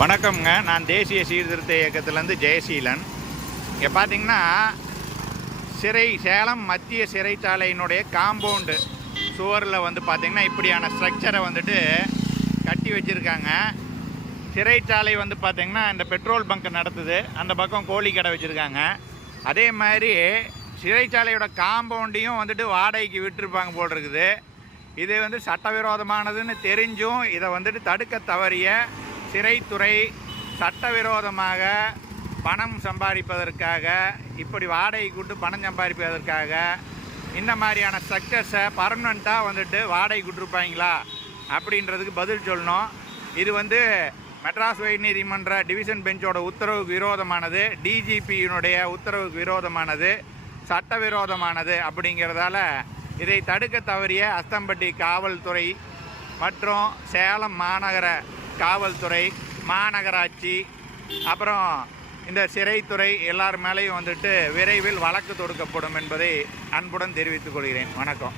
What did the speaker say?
வணக்கம்ங்க. நான் தேசிய சீர்திருத்த இயக்கத்திலேருந்து ஜெயசீலன். இங்கே பார்த்தீங்கன்னா சிறை சேலம் மத்திய சிறைச்சாலையினுடைய காம்பவுண்டு சுவரில் வந்து பார்த்திங்கன்னா இப்படியான ஸ்ட்ரக்சரை வந்துட்டு கட்டி வச்சுருக்காங்க. சிறைச்சாலை வந்து பார்த்திங்கன்னா இந்த பெட்ரோல் பங்க் நடத்துது. அந்த பக்கம் கோழி கடை வச்சுருக்காங்க. அதே மாதிரி சிறைச்சாலையோட காம்பவுண்டையும் வந்துட்டு வாடகைக்கு விட்டுருப்பாங்க போல் இருக்குது இது வந்து சட்டவிரோதமானதுன்னு தெரிஞ்சும் இதை வந்துட்டு தடுக்க தவறிய சிறைத்துறை சட்டவிரோதமாக பணம் சம்பாதிப்பதற்காக இப்படி வாடகை கூட்டு பணம் சம்பாதிப்பதற்காக இந்த மாதிரியான ஸ்ட்ரக்சர்ஸை பர்மனண்ட்டாக வந்துட்டு வாடகை கொடுத்துருப்பாங்களா அப்படின்றதுக்கு பதில் சொல்லணும். இது வந்து மெட்ராஸ் உயர்நீதிமன்ற டிவிஷன் பெஞ்சோட உத்தரவுக்கு விரோதமானது. டிஜிபியினுடைய உத்தரவுக்கு விரோதமானது. சட்டவிரோதமானது அப்படிங்கிறதால இதை தடுக்க தவறிய அஸ்தம்பட்டி காவல்துறை மற்றும் சேலம் மாநகர காவல்துறை மாநகராட்சி அப்புறம் இந்த சிறைத்துறை எல்லார் மேலேயும் வந்துட்டு விரைவில் வழக்கு தொடுக்கப்படும் என்பதை அன்புடன் தெரிவித்துக் கொள்கிறேன். வணக்கம்.